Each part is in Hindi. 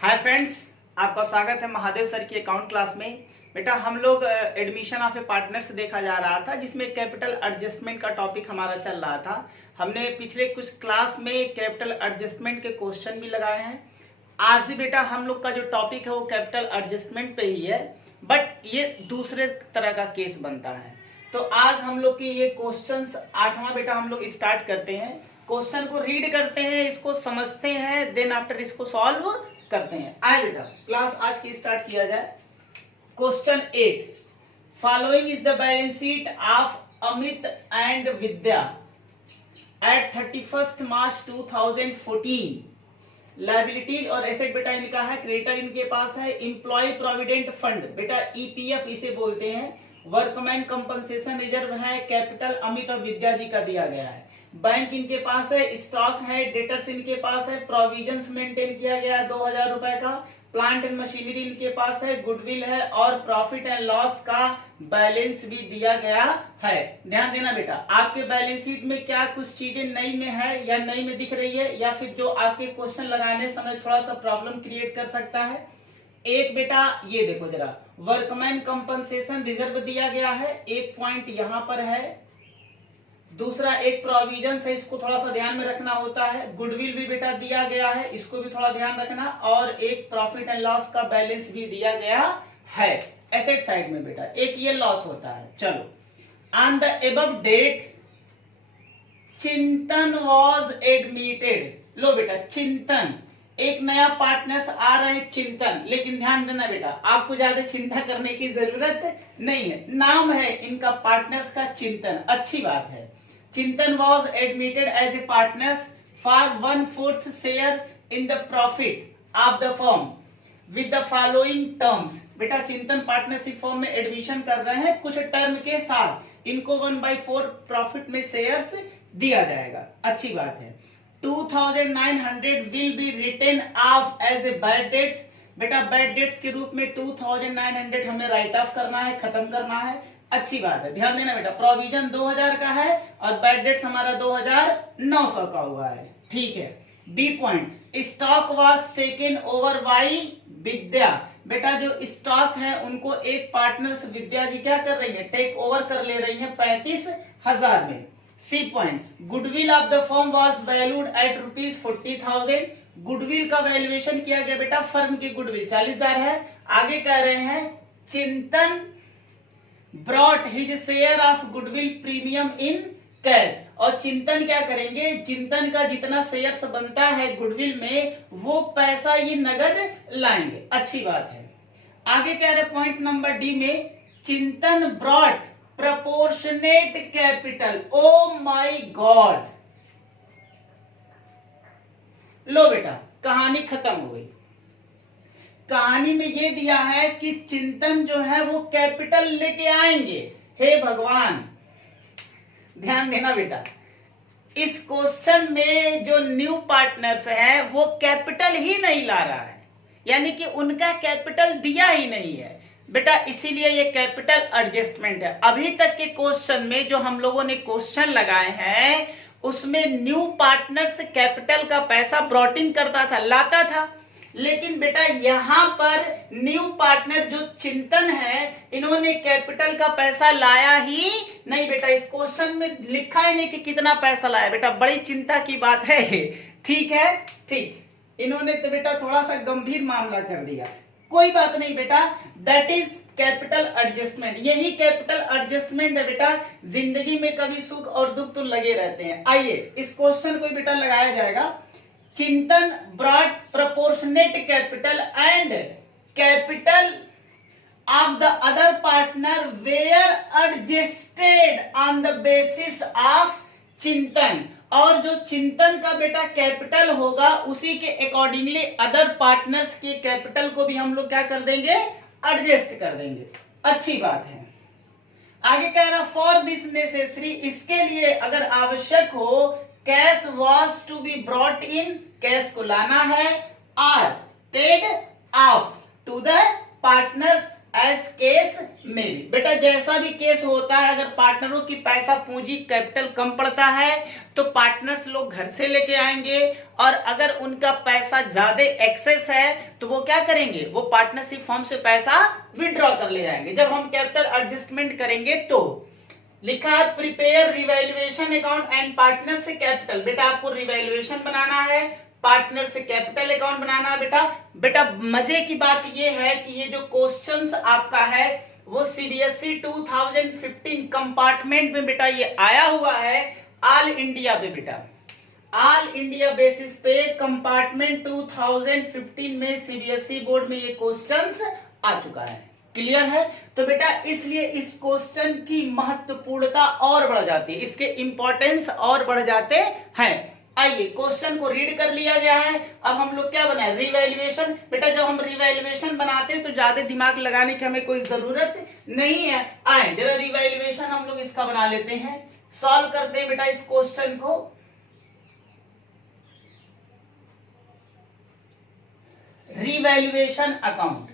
हाय फ्रेंड्स, आपका स्वागत है महादेव सर की अकाउंट क्लास में। बेटा हम लोग एडमिशन ऑफ ए पार्टनर्स देखा जा रहा था, जिसमें कैपिटल एडजस्टमेंट का टॉपिक हमारा चल रहा था। हमने पिछले कुछ क्लास में कैपिटल एडजस्टमेंट के क्वेश्चन भी लगाए हैं। आज भी बेटा हम लोग का जो टॉपिक है वो कैपिटल एडजस्टमेंट पे ही है, बट ये दूसरे तरह का केस बनता है। तो आज हम लोग की ये क्वेश्चंस 8वां बेटा हम लोग स्टार्ट करते हैं। क्वेश्चन को रीड करते हैं, इसको समझते हैं, देन आफ्टर इसको सॉल्व करते हैं। आए बेटा क्लास आज की स्टार्ट किया जाए। Question 8, following is the balance sheet of Amit and Vidya at 31 March 2014। Liabilities और एसेट बेटा इनका है, क्रेडिटर इनके पास है, एम्प्लॉय प्रोविडेंट फंड बेटा ईपीएफ इसे बोलते हैं, वर्कमैन कंपनसेशन रिजर्व है, कैपिटल अमित और विद्या जी का दिया गया है, बैंक इनके पास है, स्टॉक है, डेटर्स इनके पास है, प्रोविजंस मेंटेन किया गया है 2000 रुपए का, प्लांट एंड मशीनरी इनके पास है, गुडविल है और प्रॉफिट एंड लॉस का बैलेंस भी दिया गया है। ध्यान देना बेटा, आपके बैलेंस शीट में क्या कुछ चीजें नई में है या नई में दिख रही है, या फिर जो आपके क्वेश्चन लगाने समय थोड़ा सा प्रॉब्लम क्रिएट कर सकता है। एक बेटा ये देखो जरा, वर्कमैन कंपनसेशन रिजर्व दिया गया है, एक पॉइंट यहां पर है। दूसरा एक प्रोविजन है, इसको थोड़ा सा ध्यान में रखना होता है। गुडविल भी बेटा दिया गया है, इसको भी थोड़ा ध्यान रखना, और एक प्रॉफिट एंड लॉस का बैलेंस भी दिया गया है एसेट साइड में बेटा। एक ये लॉस होता है। चलो, ऑन द एबव डेट चिंतन वॉज एडमिटेड। लो बेटा, चिंतन एक नया पार्टनर्स आ रहे हैं, चिंतन। लेकिन ध्यान देना बेटा, आपको ज्यादा चिंता करने की जरूरत नहीं है, नाम है इनका पार्टनर्स का चिंतन, अच्छी बात है। Chintan was admitted as a partners for 1/4 share in the profit of the firm with the following terms. बेटा चिंतन पार्टनरशिप फर्म में एडमिशन कर रहे हैं, कुछ टर्म के साथ इनको 1/4 प्रॉफिट में शेयर्स दिया जाएगा, अच्छी बात है। 2900 will be written off as a bad debts. बेटा बैड डेट्स के रूप में 2900 हमें राइट ऑफ करना है, खत्म करना है, अच्छी बात है। ध्यान देना बेटा, प्रोविजन 2000 का है और बैड डेट्स हमारा 2900 का हुआ है, ठीक है। B point, stock was taken over by Vidya. बेटा जो स्टॉक है उनको एक पार्टनर्स विद्या जी क्या कर रही है, टेक ओवर कर ले रही है 35,000 में। C point, goodwill of the firm was valued at ₹40,000। Goodwill का वैल्यूएशन किया गया बेटा, फर्म की गुडविल 40,000 है। आगे कह रहे हैं चिंतन brought his share of goodwill premium in cash. और चिंतन क्या करेंगे, चिंतन का जितना शेयर्स बनता है गुडविल में वो पैसा ये नगद लाएंगे, अच्छी बात है। आगे कह रहे पॉइंट नंबर डी में, Chintan brought proportionate capital. Oh my God, लो बेटा कहानी खत्म हो गई। कहानी में ये दिया है कि चिंतन जो है वो कैपिटल लेके आएंगे। हे भगवान, ध्यान देना बेटा, इस क्वेश्चन में जो न्यू पार्टनर्स है वो कैपिटल ही नहीं ला रहा है, यानी कि उनका कैपिटल दिया ही नहीं है बेटा, इसीलिए ये कैपिटल एडजस्टमेंट है। अभी तक के क्वेश्चन में जो हम लोगों ने क्वेश्चन लगाए हैं उसमें न्यू पार्टनर्स कैपिटल का पैसा ब्रॉट इन करता था, लाता था, लेकिन बेटा यहां पर न्यू पार्टनर जो चिंतन है इन्होंने कैपिटल का पैसा लाया ही नहीं बेटा। इस क्वेश्चन में लिखा ही नहीं कि कितना पैसा लाया बेटा, बड़ी चिंता की बात है ये, ठीक है, ठीक। इन्होंने तो बेटा थोड़ा सा गंभीर मामला कर दिया, कोई बात नहीं बेटा, दैट इज कैपिटल एडजस्टमेंट। यही कैपिटल एडजस्टमेंट है बेटा। जिंदगी में कभी सुख और दुख तो लगे रहते हैं। आइए इस क्वेश्चन को बेटा लगाया जाएगा। Chintan brought proportionate capital and capital of the other partner were adjusted on the basis of Chintan. और जो चिंतन का बेटा कैपिटल होगा उसी के अकॉर्डिंगली अदर पार्टनर्स के कैपिटल को भी हम लोग क्या कर देंगे, एडजस्ट कर देंगे, अच्छी बात है। आगे कह रहा फॉर दिस नेसेसरी, इसके लिए अगर आवश्यक हो, cash was to be brought in, cash को लाना है, or paid off to the partners as case में भी। बेटा जैसा भी केस होता है, अगर पार्टनरों की पैसा पूंजी कैपिटल कम पड़ता है तो पार्टनर्स लोग घर से लेके आएंगे, और अगर उनका पैसा ज्यादा एक्सेस है तो वो क्या करेंगे, वो पार्टनरशिप फर्म से पैसा विड्रॉ कर ले जाएंगे। जब हम कैपिटल एडजस्टमेंट करेंगे तो लिखा है prepare revaluation account and partner से कैपिटल। बेटा आपको रिवैल्यूएशन बनाना है, पार्टनर से कैपिटल अकाउंट बनाना है। बेटा मजे की बात ये है कि ये जो क्वेश्चंस आपका है वो सीबीएसई 2015 कंपार्टमेंट में बेटा ये आया हुआ है ऑल इंडिया पे। बेटा ऑल इंडिया बेसिस पे कंपार्टमेंट 2015 में सीबीएसई बोर्ड में ये क्वेश्चंस आ चुका है। क्लियर है? तो बेटा इसलिए इस क्वेश्चन की महत्वपूर्णता और बढ़ जाती है, इसके इंपॉर्टेंस और बढ़ जाते हैं। आइए क्वेश्चन को रीड कर लिया गया है। अब हम लोग क्या बनाए, रिवैल्यूएशन। बेटा जब हम रिवैल्यूएशन बनाते हैं तो ज्यादा दिमाग लगाने की हमें कोई जरूरत नहीं है। आए जरा रिवैल्यूएशन हम लोग इसका बना लेते हैं, सॉल्व करते हैं बेटा इस क्वेश्चन को। रिवैल्यूएशन अकाउंट,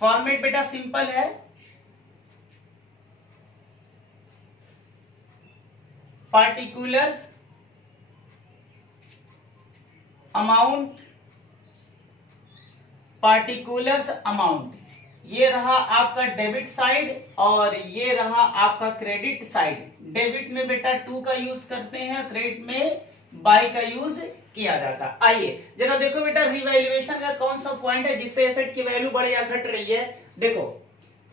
फॉर्मेट बेटा सिंपल है, पार्टिकुलर्स अमाउंट, पार्टिकुलर्स अमाउंट, ये रहा आपका डेबिट साइड और ये रहा आपका क्रेडिट साइड। डेबिट में बेटा 2 का यूज करते हैं, क्रेडिट में बाई का यूज किया जाता है। आइए जरा देखो बेटा रिवैल्यूएशन का कौन सा पॉइंट है जिससे एसेट की वैल्यू बढ़ या घट रही है। देखो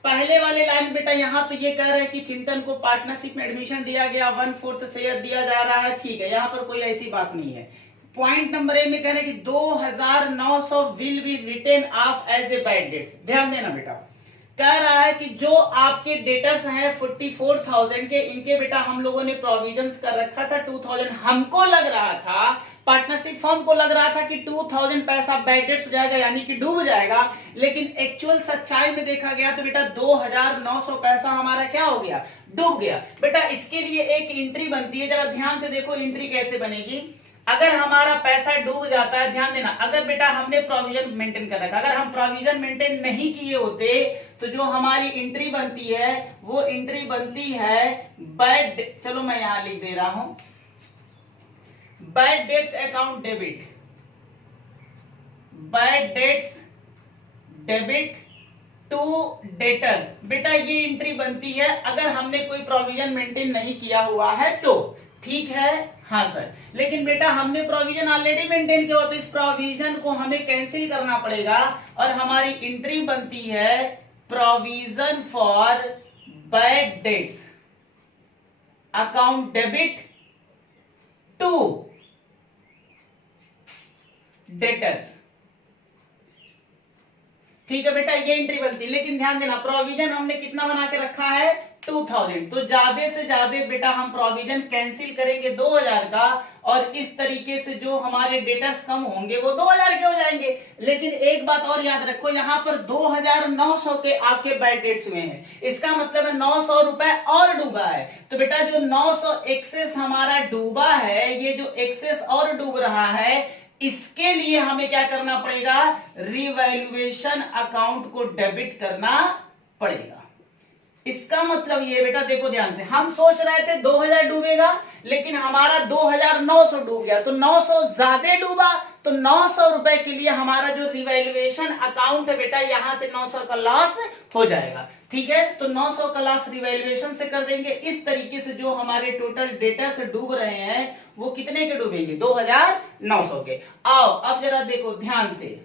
पहले वाले लाइन बेटा यहाँ तो ये कह रहे हैं कि चिंतन को पार्टनरशिप में एडमिशन दिया गया, 1/4 शेयर दिया जा रहा है, ठीक है, यहाँ पर कोई ऐसी बात नहीं है। पॉइंट नंबर ए में कह रहे हैं कि 2900 will be written off as a bad debts. ध्यान देना बेटा, कह रहा है कि जो आपके डेटर्स हैं 44,000 के, इनके बेटा हम लोगों ने प्रोविजंस कर रखा था 2000। हमको लग रहा था, पार्टनरशिप फर्म को लग रहा था कि 2000 पैसा बैड डेट्स हो जाएगा यानी कि डूब जाएगा, लेकिन एक्चुअल सच्चाई में देखा गया तो बेटा 2900 पैसा हमारा क्या हो गया, डूब गया। बेटा इसके लिए एक एंट्री बनती है, जरा ध्यान से देखो एंट्री कैसे बनेगी। अगर हमारा पैसा डूब जाता है, ध्यान देना, अगर बेटा हमने प्रोविजन मेंटेन कर रखा, अगर हम प्रोविजन मेंटेन नहीं किए होते तो जो हमारी एंट्री बनती है वो एंट्री बनती है बैड, चलो मैं यहां लिख दे रहा हूं, bad debts account debit, bad debts debit to debtors. बेटा ये एंट्री बनती है अगर हमने कोई प्रोविजन मेंटेन नहीं किया हुआ है तो, ठीक है? हाँ सर, लेकिन बेटा हमने प्रोविजन ऑलरेडी मेंटेन किया हो तो इस प्रोविजन को हमें कैंसिल करना पड़ेगा और हमारी एंट्री बनती है provision for bad debts account debit to debtors. ठीक है बेटा, ये एंट्री बनती है, लेकिन ध्यान देना प्रोविजन हमने कितना बना के रखा है 2000, तो ज्यादा से ज्यादा बेटा हम प्रोविजन कैंसिल करेंगे 2000 का, और इस तरीके से जो हमारे डेटर्स कम होंगे वो 2000 के हो जाएंगे। लेकिन एक बात और याद रखो, यहाँ पर 2900 के आपके बैड डेट्स हुए हैं, इसका मतलब है 900 रुपए और डूबा है। तो बेटा जो 900 एक्सेस हमारा डूबा है, ये जो एक्सेस और डूब रहा है, इसके लिए हमें क्या करना पड़ेगा, रिवैल्यूएशन अकाउंट को डेबिट करना पड़ेगा। इसका मतलब ये बेटा देखो ध्यान से, हम सोच रहे थे 2000 डूबेगा लेकिन हमारा 2900 डूब गया, तो 900 ज्यादा डूबा, तो 900 रुपए के लिए हमारा जो रिवैल्यूएशन अकाउंट है बेटा यहां से 900 का लॉस हो जाएगा। ठीक है, तो 900 का लॉस रिवैल्यूएशन से कर देंगे। इस तरीके से जो हमारे टोटल डेटा से डूब रहे हैं वो कितने के डूबेंगे, 2900 के। आओ अब जरा देखो ध्यान से,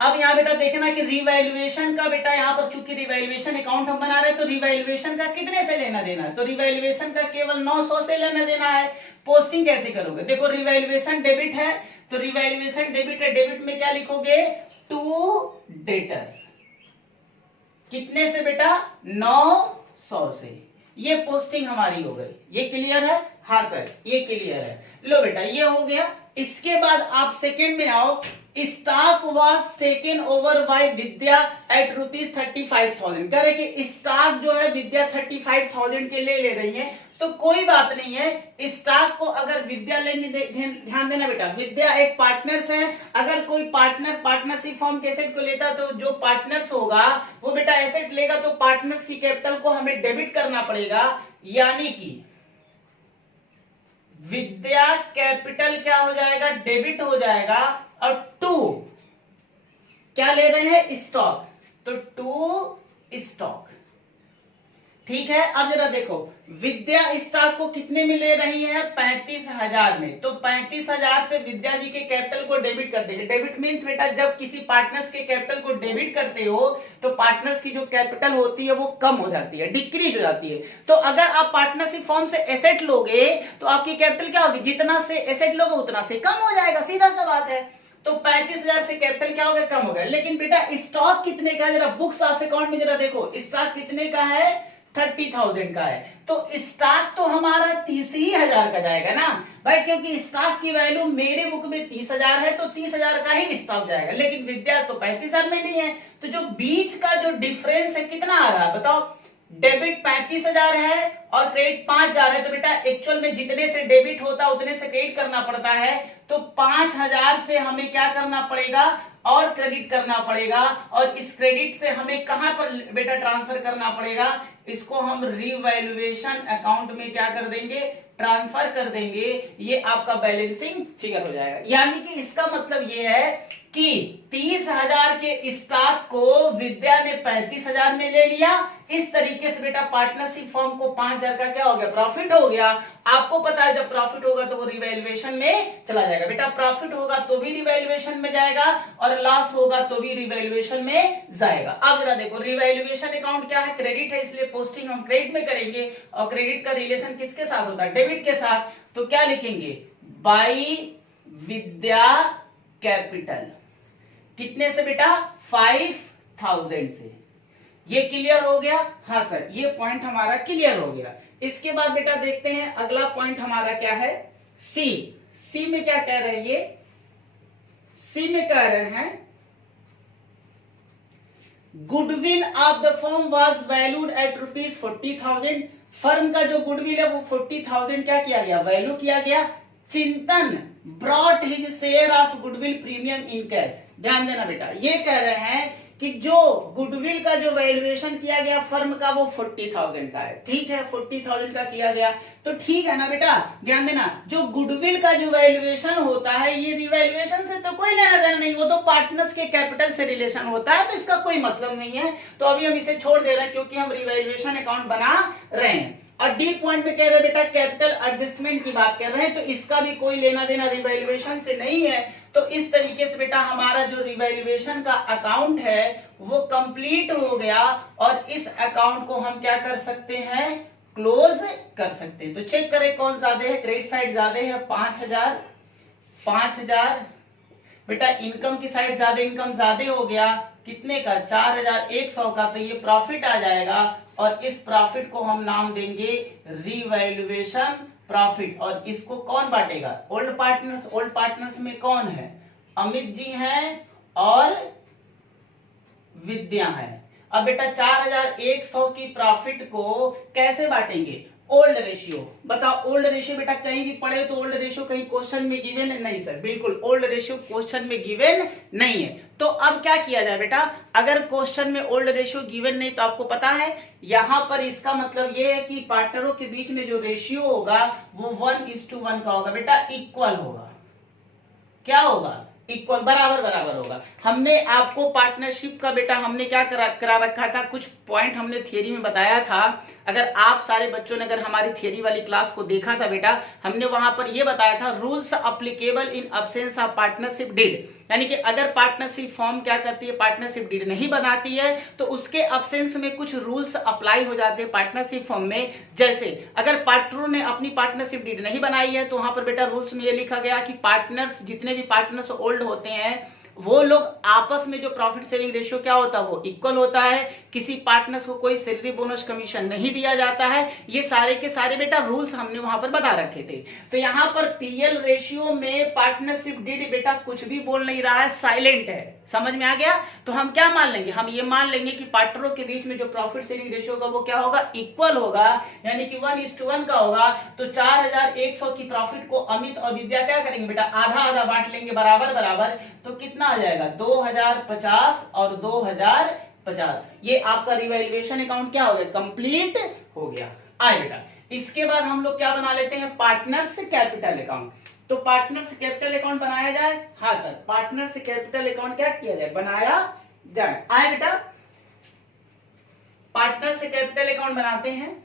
अब यहां बेटा देखना कि रिवैल्यूएशन का बेटा यहां पर चूंकि रिवैल्यूएशन अकाउंट हम बना रहे हैं तो रिवैल्यूएशन का कितने से लेना देना है, तो रिवैल्यूएशन का केवल 900 से लेना देना है। पोस्टिंग कैसे करोगे, देखो रिवैल्यूएशन डेबिट है तो रिवैल्यूएशन डेबिट है, डेबिट में क्या लिखोगे, टू डेटर्स, कितने से बेटा 900 से, ये पोस्टिंग हमारी हो गई। ये क्लियर है? हाँ सर ये क्लियर है। लो बेटा ये हो गया। इसके बाद आप सेकेंड में आओ, stock was taken over by Vidya at ₹35,000। कह रहे कि स्टॉक जो है विद्या 35,000 के ले रही है, तो कोई बात नहीं है, स्टॉक को अगर विद्या लेंगे, ध्यान देना बेटा, विद्या एक पार्टनर्स है। अगर कोई पार्टनरशिप फॉर्म के एसेट को लेता तो जो पार्टनर्स होगा वो बेटा एसेट लेगा, तो पार्टनर्स की कैपिटल को हमें डेबिट करना पड़ेगा, यानी कि विद्या कैपिटल क्या हो जाएगा, डेबिट हो जाएगा। और टू क्या ले रहे हैं, स्टॉक, तो टू स्टॉक। ठीक है, अब जरा देखो, विद्या स्टॉक को कितने में ले रही है, 35,000 में, तो 35,000 से विद्या जी के कैपिटल को डेबिट कर देंगे। डेबिट मींस बेटा जब किसी पार्टनर्स के कैपिटल को डेबिट करते हो तो पार्टनर्स की जो कैपिटल होती है वो कम हो जाती है, डिक्रीज हो जाती है। तो अगर आप पार्टनरशिप फॉर्म से एसेट लोगे तो आपकी कैपिटल क्या होगी, जितना से एसेट लोगे उतना से कम हो जाएगा, सीधा सा बात है। तो 35,000 से कैपिटल क्या हो गया, कम हो गया। लेकिन बेटा स्टॉक कितने का है, जरा बुक्स ऑफ अकाउंट में जरा देखो, स्टॉक कितने का है, 30,000 का है। तो स्टॉक तो हमारा 30,000 का जाएगा ना भाई, क्योंकि स्टॉक की वैल्यू मेरे बुक में 30,000 है, तो 30,000 का ही स्टॉक जाएगा। लेकिन विद्या तो 35,000 में नहीं है, तो जो बीच का जो डिफरेंस है कितना आ रहा है बताओ, डेबिट 35,000 है और क्रेडिट 5,000 है। तो बेटा एक्चुअल में जितने से डेबिट होता है उतने से क्रेडिट करना पड़ता है, तो 5,000 से हमें क्या करना पड़ेगा, और क्रेडिट करना पड़ेगा। और इस क्रेडिट से हमें कहां पर बेटा ट्रांसफर करना पड़ेगा, इसको हम रिवैल्यूएशन अकाउंट में क्या कर देंगे, ट्रांसफर कर देंगे। ये आपका बैलेंसिंग फिगर हो जाएगा। यानी कि इसका मतलब ये है कि 30,000 के स्टॉक को विद्या ने 35,000 में ले लिया। इस तरीके से बेटा पार्टनरशिप फॉर्म को 5,000 का क्या हो गया, प्रॉफिट हो गया। आपको पता है जब प्रॉफिट होगा तो वो रिवैल्यूएशन में चला जाएगा। बेटा प्रॉफिट होगा तो भी रिवैल्यूएशन में जाएगा और लॉस होगा तो भी रिवैल्यूएशन में जाएगा। अब जरा देखो, रिवैल्यूएशन अकाउंट क्या है, क्रेडिट है, इसलिए पोस्टिंग हम क्रेडिट में करेंगे। और क्रेडिट का रिलेशन किसके साथ होता है, डेबिट के साथ। तो क्या लिखेंगे, बाय विद्या कैपिटल, कितने से बेटा, 5,000 से। ये क्लियर हो गया, हाँ सर, ये पॉइंट हमारा क्लियर हो गया। इसके बाद बेटा देखते हैं अगला पॉइंट हमारा क्या है, सी में क्या कह रहे हैं, ये सी में कह रहे हैं goodwill of the firm was valued at ₹40,000। Firm का जो गुडविल है वो 40,000 क्या किया गया, वैल्यू किया गया। चिंतन brought his share of goodwill premium in cash. ध्यान देना बेटा, ये कह रहे हैं कि जो गुडविल का जो वैल्यूएशन किया गया फर्म का वो 40,000 का है। ठीक है, 40,000 का किया गया तो ठीक है ना बेटा। ध्यान देना, जो गुडविल का जो वैल्यूएशन होता है ये रिवैल्यूएशन से तो कोई लेना देना नहीं, वो तो पार्टनर्स के कैपिटल से रिलेशन होता है, तो इसका कोई मतलब नहीं है। तो अभी हम इसे छोड़ दे रहे हैं क्योंकि हम रिवैल्यूएशन अकाउंट बना रहे हैं। और डी पॉइंट में कह रहे बेटा कैपिटल एडजस्टमेंट की बात कर रहे हैं, तो इसका भी कोई लेना देना रिवैल्यूएशन से नहीं है। तो इस तरीके से बेटा हमारा जो रिवैल्यूएशन का अकाउंट है वो कंप्लीट हो गया और इस अकाउंट को हम क्या कर सकते हैं, क्लोज कर सकते हैं। तो चेक करें कौन ज्यादा है, क्रेडिट साइड ज्यादा है 5,000 बेटा, इनकम की साइड ज्यादा, इनकम ज्यादा हो गया कितने का, 4,100 का। तो ये प्रॉफिट आ जाएगा और इस प्रॉफिट को हम नाम देंगे रिवैल्यूएशन प्रॉफिट। और इसको कौन बांटेगा, ओल्ड पार्टनर्स में कौन है, अमित जी हैं और विद्या है। अब बेटा 4,100 की प्रॉफिट को कैसे बांटेंगे, ओल्ड रेशियो। बताओ ओल्ड रेशियो बेटा कहीं भी पढ़े तो ओल्ड रेशियो कहीं क्वेश्चन में गिवन नहीं सर, बिल्कुल ओल्ड रेशियो क्वेश्चन में गिवन नहीं है। तो अब क्या किया जाए बेटा, अगर क्वेश्चन में ओल्ड रेशियो गिवन नहीं तो आपको पता है यहां पर इसका मतलब ये है कि पार्टनरों के बीच में जो रेशियो होगा वो 1:1 का होगा बेटा, इक्वल होगा। क्या होगा, इक्वल, बराबर होगा। हमने आपको पार्टनरशिप का बेटा हमने क्या करा रखा था, कुछ पॉइंट हमने थियरी में बताया था। अगर आप सारे बच्चों ने अगर हमारी थियरी वाली क्लास को देखा था बेटा, हमने वहां पर यह बताया था rules applicable in absence of partnership deed. यानी कि अगर पार्टनरशिप फॉर्म क्या करती है, पार्टनरशिप डीड नहीं बनाती है तो उसके अब्सेंस में कुछ रूल्स अप्लाई हो जाते हैं पार्टनरशिप फॉर्म में। जैसे अगर पार्टनरों ने अपनी पार्टनरशिप डीड नहीं बनाई है तो वहां पर बेटा रूल्स में यह लिखा गया कि पार्टनर्स, जितने भी पार्टनर्स ओल्ड होते हैं वो लोग आपस में जो प्रॉफिट शेयरिंग रेशियो क्या होता है वो इक्वल होता है, किसी पार्टनर्स को कोई सैलरी बोनस कमीशन नहीं दिया जाता है। ये सारे के सारे बेटा रूल्स हमने वहां पर बता रखे थे। तो यहां पर पीएल रेशियो में पार्टनरशिप डीड बेटा कुछ भी बोल नहीं रहा है, साइलेंट है। समझ में आ गया? तो हम क्या मान लेंगे, हम ये मान लेंगे कि पार्टनरों के बीच में जो प्रॉफिट शेयरिंग रेशियो होगा वो क्या होगा, इक्वल होगा, यानी कि 1:1 का होगा। तो 4100 की प्रॉफिट को अमित और विद्या क्या करेंगे बेटा, आधा आधा बांट लेंगे बराबर बराबर। तो कितना आ जाएगा, 2050 और 2050। ये आपका रिवैल्यूएशन अकाउंट क्या हो गया, कंप्लीट हो गया। आए बेटा, इसके बाद हम लोग क्या बना लेते हैं, पार्टनर्स कैपिटल अकाउंट। तो पार्टनर्स कैपिटल अकाउंट बनाया जाए? हाँ सर, पार्टनर्स कैपिटल अकाउंट क्या किया जाए, बनाया जाए। आए बेटा, पार्टनर्स कैपिटल अकाउंट बनाते हैं।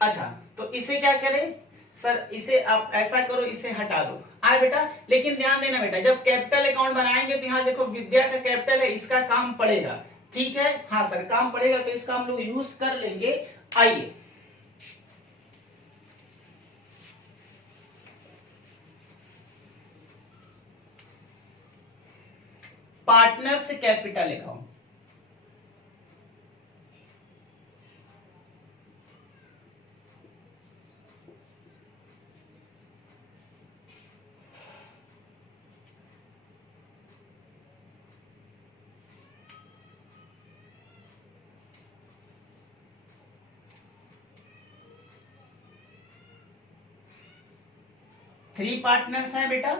अच्छा, तो इसे क्या करें सर, इसे आप ऐसा करो, इसे हटा दो। आए बेटा, लेकिन ध्यान देना बेटा, जब कैपिटल अकाउंट बनाएंगे तो यहाँ देखो विद्या का कैपिटल है, इसका काम पड़ेगा। ठीक है, हाँ सर काम पड़ेगा, तो इसका हम लोग यूज कर लेंगे। आइए, partners capital account. Three partners हैं बेटा,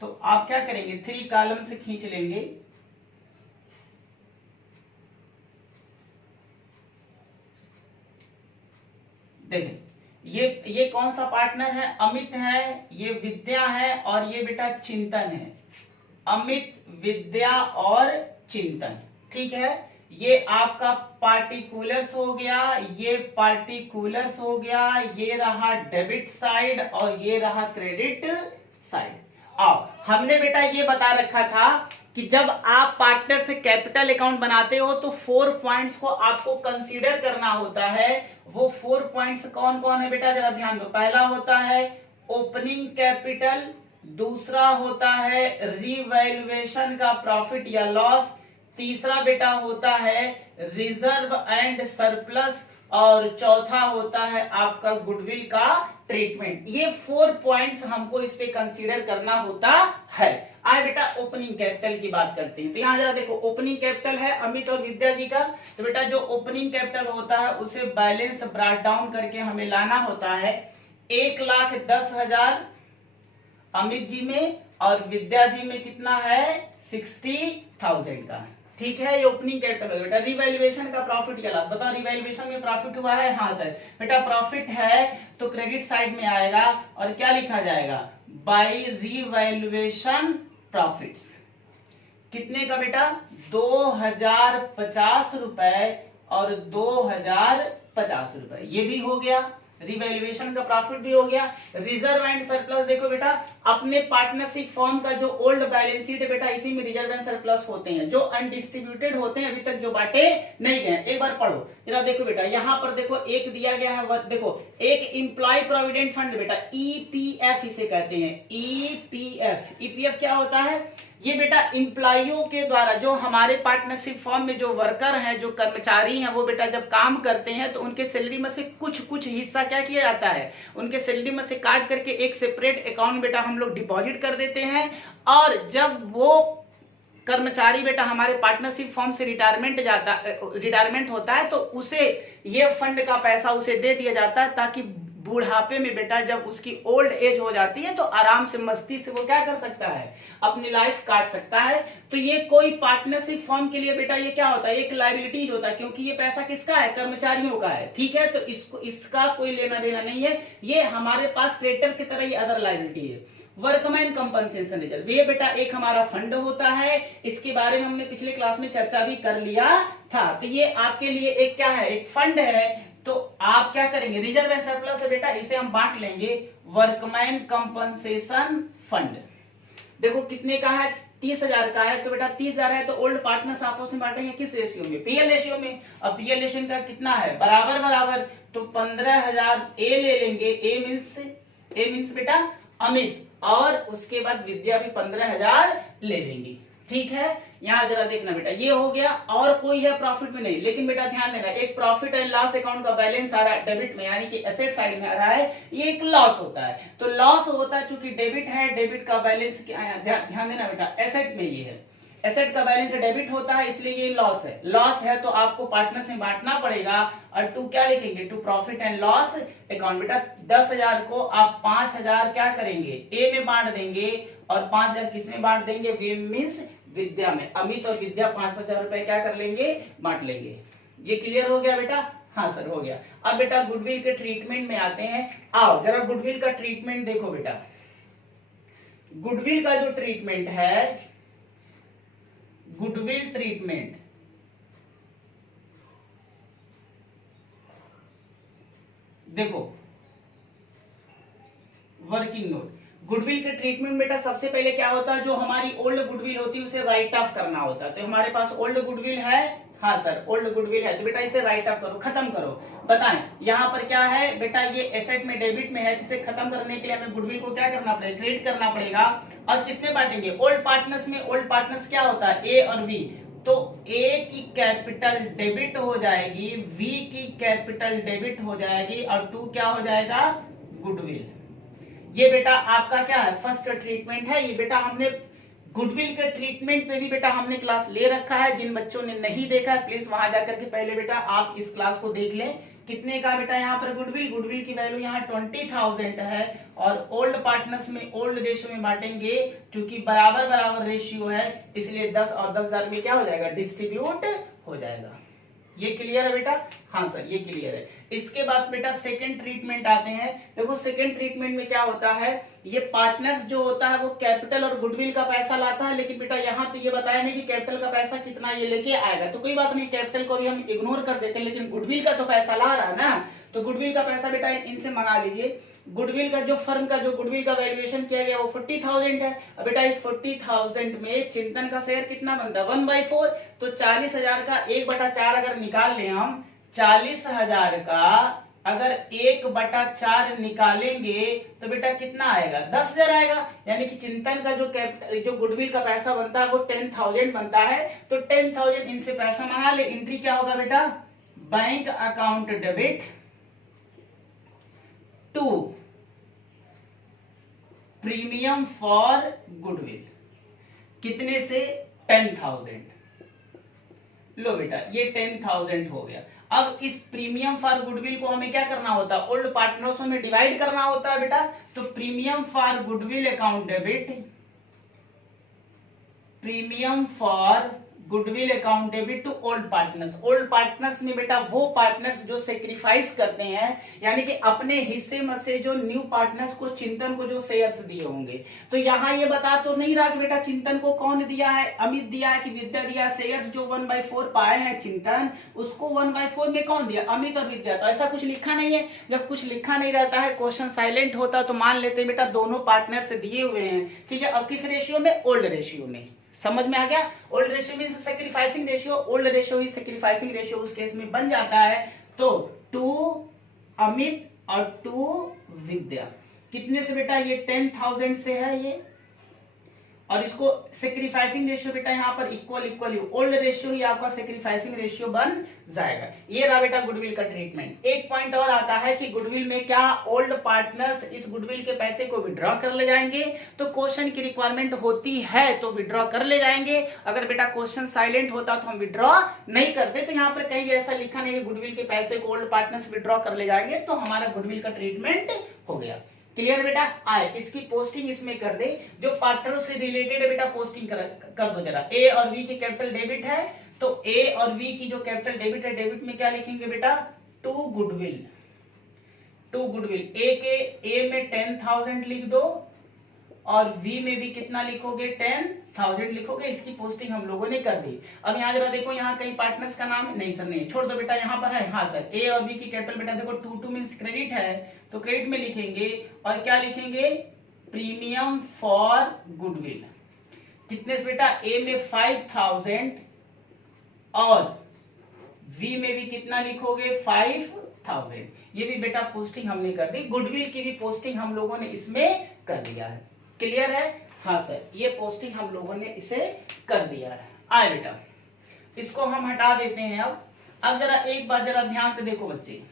तो आप क्या करेंगे, 3 कॉलम से खींच लेंगे। देखिए, ये कौन सा पार्टनर है, अमित है, ये विद्या है, और ये बेटा चिंतन है। अमित, विद्या और चिंतन। ठीक है, ये आपका पार्टिकुलर्स हो गया, ये पार्टिकुलर्स हो गया, ये रहा डेबिट साइड और ये रहा क्रेडिट साइड। आओ, हमने बेटा ये बता रखा था कि जब आप पार्टनर से कैपिटल अकाउंट बनाते हो तो 4 पॉइंट्स को आपको कंसीडर करना होता है। वो 4 पॉइंट्स कौन कौन है बेटा, जरा ध्यान दो। पहला होता है ओपनिंग कैपिटल, दूसरा होता है रिवैल्यूएशन का प्रॉफिट या लॉस, तीसरा बेटा होता है रिजर्व एंड सरप्लस, और चौथा होता है आपका गुडविल का ट्रीटमेंट। ये 4 पॉइंट्स हमको इस पे कंसीडर करना होता है। आए बेटा, ओपनिंग कैपिटल की बात करते हैं। तो यहां जरा देखो, ओपनिंग कैपिटल है अमित और विद्या जी का। तो बेटा जो ओपनिंग कैपिटल होता है उसे बैलेंस ब्रॉट डाउन करके हमें लाना होता है। 1,10,000 अमित जी में और विद्या जी में कितना है, 60,000 का। ठीक है, ये ओपनिंग कैपिटल है बेटा। रिवैल्यूएशन का प्रॉफिट या लॉस बताओ, रिवैल्यूएशन में प्रॉफिट हुआ है? हाँ सर बेटा, प्रॉफिट है तो क्रेडिट साइड में आएगा और क्या लिखा जाएगा, बाय रिवैल्यूएशन प्रॉफिट्स। कितने का बेटा, 2050 रुपए और 2050 रुपए, ये भी हो गया। रिवैल्यूएशन का प्रॉफिट भी हो गया। रिजर्व एंड सरप्लस देखो बेटा, अपने पार्टनरशिप फॉर्म का जो ओल्ड बैलेंस शीट है बेटा, इसी में रिजर्व एंड सरप्लस होते हैं, जो अनडिस्ट्रीब्यूटेड होते हैं, अभी तक जो बांटे नहीं गए। एक बार पढ़ो जरा, देखो बेटा यहाँ पर देखो एक दिया गया है, देखो एक एम्प्लॉय प्रोविडेंट फंड बेटा, ईपीएफ इसे कहते हैं। ईपीएफ, ईपीएफ क्या होता है, ये बेटा एम्प्लॉइयों के द्वारा, जो हमारे पार्टनरशिप फॉर्म में जो वर्कर हैं, जो कर्मचारी हैं, वो बेटा जब काम करते हैं तो उनके सैलरी में से कुछ कुछ हिस्सा क्या किया जाता है, उनके सैलरी में से काट करके एक सेपरेट अकाउंट बेटा हम लोग डिपॉजिट कर देते हैं। और जब वो कर्मचारी बेटा हमारे पार्टनरशिप फॉर्म से रिटायरमेंट होता है तो उसे ये फंड का पैसा उसे दे दिया जाता है, ताकि बुढ़ापे में बेटा जब उसकी ओल्ड एज हो जाती है तो आराम से मस्ती से वो क्या कर सकता है, अपनी लाइफ काट सकता है। तो ये कोई पार्टनरशिप फॉर्म के लिए बेटा ये क्या होता है, एक लायबिलिटीज होता है, क्योंकि ये पैसा किसका है, कर्मचारियों का है। ठीक है, तो इसका कोई लेना देना नहीं है, ये हमारे पास क्रेडिटर की तरह ये अदर लायबिलिटी है। वर्कमैन कंपनसेशन रिजर्व, ये बेटा एक हमारा फंड होता है, इसके बारे में हमने पिछले क्लास में चर्चा भी कर लिया था। तो ये आपके लिए एक क्या है, एक फंड है। तो आप क्या करेंगे, रिजर्व एंड सरप्लस है बेटा, इसे हम बांट लेंगे वर्कमैन कंपनसेशन फंड। देखो कितने का है, 30,000 का है। तो बेटा 30,000 है तो ओल्ड पार्टनर्स आपस में बांटेंगे किस रेशियो में, पीएल रेशियो में। अब पीएल रेशियो का कितना है, बराबर बराबर, तो 15,000 ए ले लेंगे। ए मीन्स बेटा अमित, और उसके बाद विद्या भी 15,000 ले लेंगे। ठीक है, यहाँ जरा देखना बेटा, ये हो गया। और कोई है प्रॉफिट में? नहीं। लेकिन बेटा ध्यान देना, एक प्रॉफिट एंड लॉस अकाउंट का बैलेंस आ रहा है डेबिट में, यानी कि एसेट साइड में आ रहा है, ये एक लॉस होता है। तो लॉस होता है चूंकि डेबिट है, डेबिट का बैलेंस क्या है, ध्यान देना बेटा, एसेट में ये है, एसेट का बैलेंस डेबिट होता है, इसलिए ये लॉस है। लॉस है तो आपको पार्टनर्स में बांटना पड़ेगा। और टू क्या लिखेंगे, to profit and loss account. बेटा 10,000 को आप 5,000 क्या करेंगे, ए में बांट देंगे, और 5,000 किस में बांट देंगे, वी मीन्स विद्या में। अमित और विद्या 5,000 रुपए क्या कर लेंगे, बांट लेंगे। ये क्लियर हो गया बेटा? हाँ सर हो गया। अब बेटा गुडविल के ट्रीटमेंट में आते हैं। आओ जरा गुडविल का ट्रीटमेंट देखो बेटा। गुडविल का जो ट्रीटमेंट है, गुडविल ट्रीटमेंट, देखो वर्किंग नोट। गुडविल के ट्रीटमेंट बेटा सबसे पहले क्या होता है, जो हमारी ओल्ड गुडविल होती है उसे राइट ऑफ करना होता है। तो हमारे पास ओल्ड गुडविल है, हाँ सर ओल्ड गुडविल है, तो बेटा इसे राइट ऑफ करो, खत्म करो। बताएं यहाँ पर क्या है बेटा, ये एसेट में डेबिट में है, जिसे खत्म करने के लिए हमें गुडविल को क्या करना पड़ेगा, क्रिएट करना पड़ेगा। और किसमें बांटेंगे, ओल्ड पार्टनर्स में। ओल्ड पार्टनर्स क्या होता है, ए और वी। तो ए की कैपिटल डेबिट हो जाएगी, वी की कैपिटल डेबिट हो जाएगी, और टू क्या हो जाएगा, गुडविल। ये बेटा आपका क्या है, फर्स्ट ट्रीटमेंट है। ये बेटा हमने गुडविल के ट्रीटमेंट पे भी बेटा हमने क्लास ले रखा है। जिन बच्चों ने नहीं देखा है प्लीज वहां जाकर के पहले बेटा आप इस क्लास को देख लें। कितने का बेटा यहाँ पर गुडविल, गुडविल की वैल्यू यहाँ 20,000 है। और ओल्ड पार्टनर्स में ओल्ड रेशियो में बांटेंगे, क्योंकि बराबर बराबर रेशियो है, इसलिए 10 और 10,000 में क्या हो जाएगा, डिस्ट्रीब्यूट हो जाएगा। ये क्लियर है बेटा? हाँ सर ये क्लियर है। इसके बाद बेटा सेकंड ट्रीटमेंट आते हैं। देखो सेकंड ट्रीटमेंट में क्या होता है, ये पार्टनर्स जो होता है वो कैपिटल और गुडविल का पैसा लाता है, लेकिन बेटा यहाँ तो ये बताया नहीं कि कैपिटल का पैसा कितना ये लेके आएगा। तो कोई बात नहीं, कैपिटल को भी हम इग्नोर कर देते हैं, लेकिन गुडविल का तो पैसा ला रहा है ना। तो गुडविल का पैसा बेटा इनसे मंगा लीजिए। गुडविल का जो फर्म का जो गुडविल का वैल्यूएशन किया गया वो 40,000 है। अब बेटा इस 40,000 में चिंतन का शेयर कितना बनता है, 1/4। तो 40,000 का 1/4 अगर निकाल लें हम, 40,000 का अगर 1/4 निकालेंगे तो बेटा कितना आएगा, 10,000 आएगा। यानी कि चिंतन का जो कैपिटल जो गुडविल का पैसा बनता है वो 10,000 बनता है। तो 10,000 इनसे पैसा मंगा ले। एंट्री क्या होगा बेटा, bank account debit to premium for goodwill. कितने से, 10,000। लो बेटा ये 10,000 हो गया। अब इस प्रीमियम फॉर गुडविल को हमें क्या करना होता है, ओल्ड पार्टनर्स में डिवाइड करना होता है बेटा। तो premium for goodwill account debit, premium for goodwill account debit to old partners. Old partners में बेटा वो पार्टनर्स जो सेक्रीफाइस करते हैं, यानी कि अपने हिस्से में से जो न्यू पार्टनर्स को, चिंतन को जो शेयर्स दिए होंगे। तो यहाँ ये बता तो नहीं रहा कि बेटा चिंतन को कौन दिया है, अमित दिया है कि विद्या दिया है। शेयर्स जो 1/4 पाए हैं चिंतन, उसको 1/4 में कौन दिया, अमित और विद्या। तो ऐसा कुछ लिखा नहीं है। जब कुछ लिखा नहीं रहता है, क्वेश्चन साइलेंट होता है, तो मान लेते हैं बेटा दोनों पार्टनर्स दिए हुए हैं। ठीक है, और किस रेशियो में, ओल्ड रेशियो में। समझ में आ गया? Old ratio mean sacrificing ratio, old ratio ही सैक्रिफाइसिंग रेशियो उस केस में बन जाता है। तो 2 अमित और 2 विद्या। कितने से बेटा, ये 10,000 से है ये। और इसको सेक्रीफाइसिंग रेशियो बेटा यहाँ पर इक्वल ओल्ड रेशियो ही आपका सेक्रीफाइसिंग रेशियो बन जाएगा। ये रहा बेटा गुडविल का ट्रीटमेंट। एक पॉइंट और आता है कि गुडविल में क्या, ओल्ड पार्टनर्स इस गुडविल के पैसे को विड्रॉ कर ले जाएंगे। तो क्वेश्चन की रिक्वायरमेंट होती है तो विड्रॉ कर ले जाएंगे। अगर बेटा क्वेश्चन साइलेंट होता तो हम विड्रॉ नहीं करते। तो यहाँ पर कहीं ऐसा लिखा नहीं है गुडविल के पैसे को ओल्ड पार्टनर्स विड्रॉ कर ले जाएंगे, तो हमारा गुडविल का ट्रीटमेंट हो गया। क्लियर बेटा? आए इसकी पोस्टिंग इसमें कर दे, जो पार्टनरों से रिलेटेड है बेटा पोस्टिंग कर दो जरा। ए और वी की कैपिटल डेबिट है, तो ए और वी की जो कैपिटल डेबिट है, डेबिट में क्या लिखेंगे बेटा, टू गुडविल। ए में 10,000 लिख दो, और वी में भी कितना लिखोगे, 10,000 लिखोगे। इसकी पोस्टिंग हम लोगों ने कर दी। अब यहाँ जरा देखो, यहाँ कई पार्टनर्स का नाम नहीं सर, नहीं छोड़ दो बेटा, यहाँ पर है, हाँ सर ए और बी की कैपिटल बेटा देखो 2 मीन्स क्रेडिट है, तो क्रेडिट में लिखेंगे। और क्या लिखेंगे, प्रीमियम फॉर गुडविल। कितने से बेटा, ए में 5,000 और वी में भी कितना लिखोगे, 5,000। ये भी बेटा पोस्टिंग हमने कर दी। गुडविल की भी पोस्टिंग हम लोगों ने इसमें कर दिया है। क्लियर है? हाँ सर, ये पोस्टिंग हम लोगों ने इसे कर दिया है। आए बेटा, इसको हम हटा देते हैं। अब जरा एक बात जरा ध्यान से देखो बच्चे,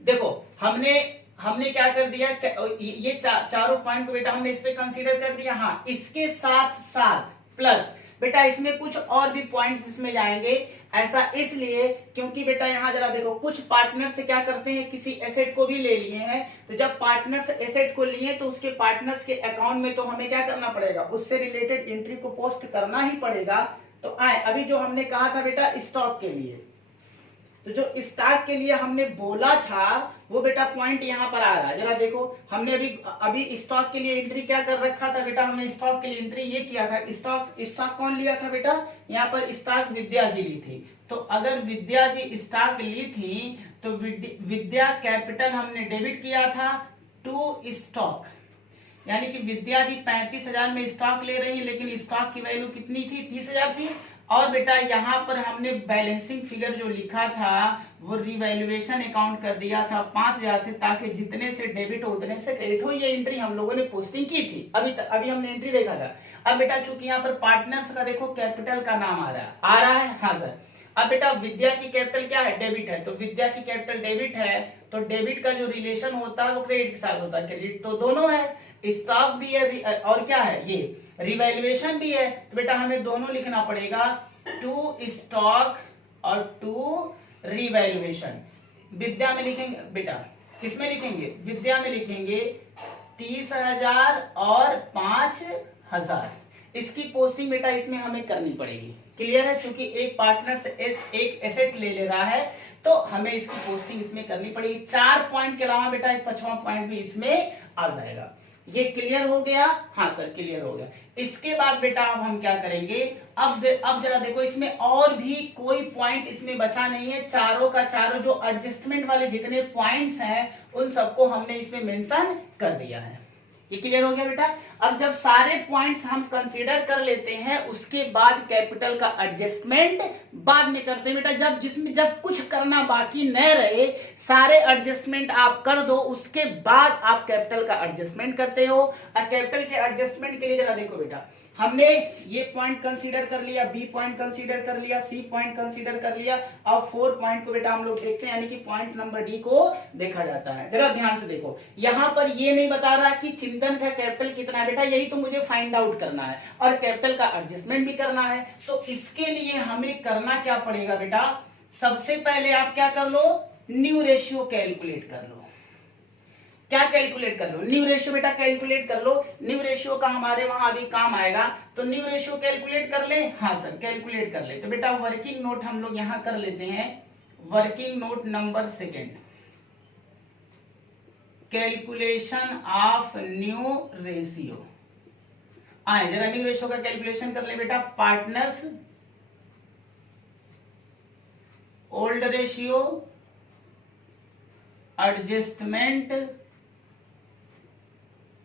देखो हमने क्या कर दिया, ये चारों पॉइंट को बेटा हमने इस पे कंसीडर कर दिया। हाँ, इसके साथ साथ प्लस बेटा इसमें कुछ और भी पॉइंट्स इसमें जाएंगे। ऐसा इसलिए क्योंकि बेटा यहाँ जरा देखो, कुछ पार्टनर्स से क्या करते हैं, किसी एसेट को भी ले लिए हैं, तो जब पार्टनर्स एसेट को लिए तो उसके पार्टनर्स के अकाउंट में तो हमें क्या करना पड़ेगा, उससे रिलेटेड एंट्री को पोस्ट करना ही पड़ेगा। तो आए, अभी जो हमने कहा था बेटा स्टॉक के लिए, तो जो स्टॉक के लिए हमने बोला था वो बेटा पॉइंट यहाँ पर आ रहा है। जरा देखो, हमने अभी स्टॉक के लिए एंट्री क्या कर रखा था बेटा, हमने स्टॉक के लिए एंट्री ये किया था। स्टॉक कौन लिया था बेटा, यहाँ पर स्टॉक विद्या जी ली थी। तो अगर विद्या जी स्टॉक ली थी तो विद्या कैपिटल हमने डेबिट किया था टू स्टॉक, यानी कि विद्या जी 35,000 में स्टॉक ले रही है, लेकिन स्टॉक की वैल्यू कितनी थी, 30,000 थी। और बेटा यहाँ पर हमने बैलेंसिंग फिगर जो लिखा था वो रिवैल्यूएशन अकाउंट कर दिया था 5,000 से, ताकि जितने से डेबिट हो उतने से क्रेडिट हो। ये एंट्री हम लोगों ने पोस्टिंग की थी, अभी हमने एंट्री देखा था। अब बेटा चूंकि यहाँ पर पार्टनर्स का देखो कैपिटल का नाम आ रहा है। हाँ सर, अब बेटा विद्या की कैपिटल क्या है, डेबिट है, तो विद्या की कैपिटल डेबिट है, तो डेबिट का जो रिलेशन होता है वो क्रेडिट के साथ होता है। क्रेडिट तो दोनों है, स्टॉक भी है और क्या है, ये रिवैल्यूएशन भी है। तो बेटा हमें दोनों लिखना पड़ेगा, टू स्टॉक और टू रिवैल्यूएशन। विद्या में लिखेंगे बेटा, किसमें लिखेंगे, विद्या में लिखेंगे 30,000 और 5,000। इसकी पोस्टिंग बेटा इसमें हमें करनी पड़ेगी। क्लियर है, क्योंकि एक पार्टनर से एक एसेट ले रहा है तो हमें इसकी पोस्टिंग इसमें करनी पड़ेगी। 4 पॉइंट के अलावा बेटा एक 5वां पॉइंट भी इसमें आ जाएगा। ये क्लियर हो गया, हाँ सर क्लियर हो गया। इसके बाद बेटा अब हम क्या करेंगे, अब जरा देखो, इसमें और भी कोई पॉइंट इसमें बचा नहीं है। चारों का चारों जो एडजस्टमेंट वाले जितने पॉइंट्स हैं उन सबको हमने इसमें मेंशन कर दिया है। ये क्लियर हो गया बेटा। अब जब सारे पॉइंट्स हम कंसीडर कर लेते हैं उसके बाद कैपिटल का एडजस्टमेंट बाद में करते हैं बेटा। जब कुछ करना बाकी न रहे, सारे एडजस्टमेंट आप कर दो, उसके बाद आप कैपिटल का एडजस्टमेंट करते हो। और कैपिटल के एडजस्टमेंट के लिए जरा देखो बेटा, हमने ये पॉइंट कंसीडर कर लिया, बी पॉइंट कंसीडर कर लिया, सी पॉइंट कंसीडर कर लिया, और 4 पॉइंट को बेटा हम लोग देखते हैं, यानी कि पॉइंट नंबर डी को देखा जाता है। जरा ध्यान से देखो, यहां पर ये नहीं बता रहा कि चिंतन का कैपिटल कितना है बेटा, यही तो मुझे फाइंड आउट करना है और कैपिटल का एडजस्टमेंट भी करना है। तो इसके लिए हमें करना क्या पड़ेगा बेटा, सबसे पहले आप क्या कर लो, न्यू रेशियो कैलकुलेट कर लो। क्या कैलकुलेट कर लो, न्यू रेशियो बेटा कैलकुलेट कर लो। न्यू रेशियो का हमारे वहां अभी काम आएगा, तो न्यू रेशियो कैलकुलेट कर ले। हाँ सर कैलकुलेट कर ले। तो बेटा वर्किंग नोट हम लोग यहां कर लेते हैं, working note number 2, calculation of new ratio. आए जरा न्यू रेशियो का कैलकुलेशन कर ले बेटा। पार्टनर्स ओल्ड रेशियो, एडजस्टमेंट,